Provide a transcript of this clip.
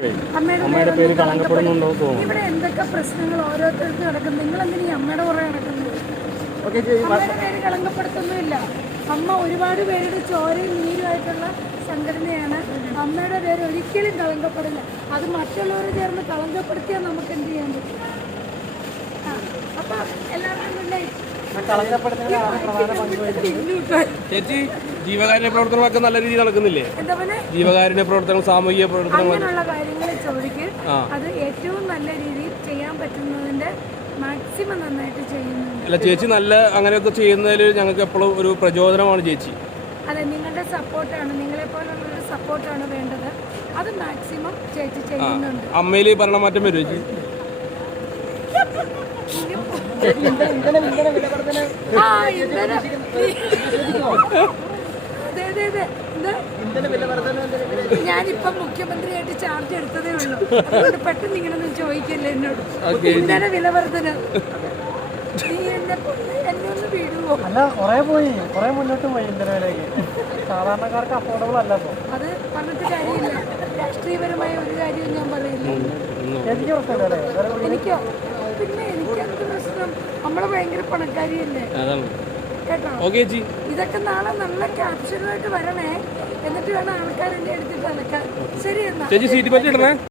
അമ്മയുടെ പേര് കളങ്കപ്പെടുന്നുണ്ടോ തോന്നുന്നു. ഇവിടെ എന്തൊക്കെ പ്രശ്നങ്ങൾ ഓരോരുത്തർക്കും നടക്കും. നിങ്ങൾ എന്തിനാ ഈ അമ്മയുടെ പുറകെ നടക്കുന്നത്? അമ്മയുടെ പേര് കളങ്കപ്പെടുത്തൊന്നുമില്ല. അമ്മ ഒരുപാട് പേരുടെ ചോരയും നീരുമായിട്ടുള്ള സംഘടനയാണ്. അമ്മയുടെ പേര് ഒരിക്കലും കളങ്കപ്പെടില്ല. അത് മറ്റുള്ളവർ ചേർന്ന് കളങ്കപ്പെടുത്തിയാൽ നമുക്ക് എന്ത് ചെയ്യാൻ പറ്റും? അപ്പൊ എല്ലാവർക്കും ചേച്ചി, ജീവകാരുണ്യ പ്രവർത്തനങ്ങളൊക്കെ നല്ല രീതിയിൽ നടക്കുന്നില്ലേ? ജീവകാരുണ്യ പ്രവർത്തനങ്ങൾ, സാമൂഹിക പ്രവർത്തനങ്ങൾ, അങ്ങനെയുള്ള കാര്യങ്ങൾ ചോദിക്കും. അത് ഏറ്റവും നല്ല രീതിയിൽ ചെയ്യാൻ പറ്റുന്നതിന്റെ മാക്സിമം നന്നായിട്ട് ചെയ്യുന്നുണ്ട്. അല്ല ചേച്ചി, നല്ല അങ്ങനെയൊക്കെ ചെയ്യുന്നതിൽ ഞങ്ങൾക്ക് എപ്പോഴും ഒരു പ്രചോദനമാണ് ചേച്ചി. അതെ, നിങ്ങളുടെ സപ്പോർട്ടാണ്, നിങ്ങളെ പോലുള്ളൊരു സപ്പോർട്ടാണ് വേണ്ടത്. അത് മാക്സിമം ചേച്ചി ചെയ്യുന്നുണ്ട്. അമ്മയിൽ ഭരണമാറ്റം വരും ചേച്ചി? ഞാനിപ്പം മുഖ്യമന്ത്രിയായിട്ട് ചാർജ് എടുത്തതേ ഉള്ളൂ. അതുകൊണ്ട് പെട്ടെന്ന് ഇങ്ങനൊന്നും ചോദിക്കല്ലേ എന്നോട്. ഇന്ധന വില വർധന നീ എന്നെ ഒന്ന് വിടുവോ? അല്ല, കുറെ മുന്നോട്ട് പോയി ഇന്ധനവിലേക്ക്. സാധാരണക്കാർക്ക് അഫോർഡബിൾ അല്ല. അത് പറഞ്ഞിട്ട് കാര്യമില്ല. രാഷ്ട്രീയപരമായ ഒരു കാര്യവും ഞാൻ പറയില്ല. എനിക്കോ? പിന്നെ എനിക്കെന്ത് പ്രശ്നം? നമ്മള് ഭയങ്കര പണക്കാരിയല്ലേ കേട്ടോ. ഇതൊക്കെ നാളെ നല്ല ക്യാപ്ഷനുമായിട്ട് വരണേ. എന്നിട്ട് വേണം ആൾക്കാർ എന്റെ അടുത്തിട്ട് അലക്കാൻ. ശരി എന്നാ.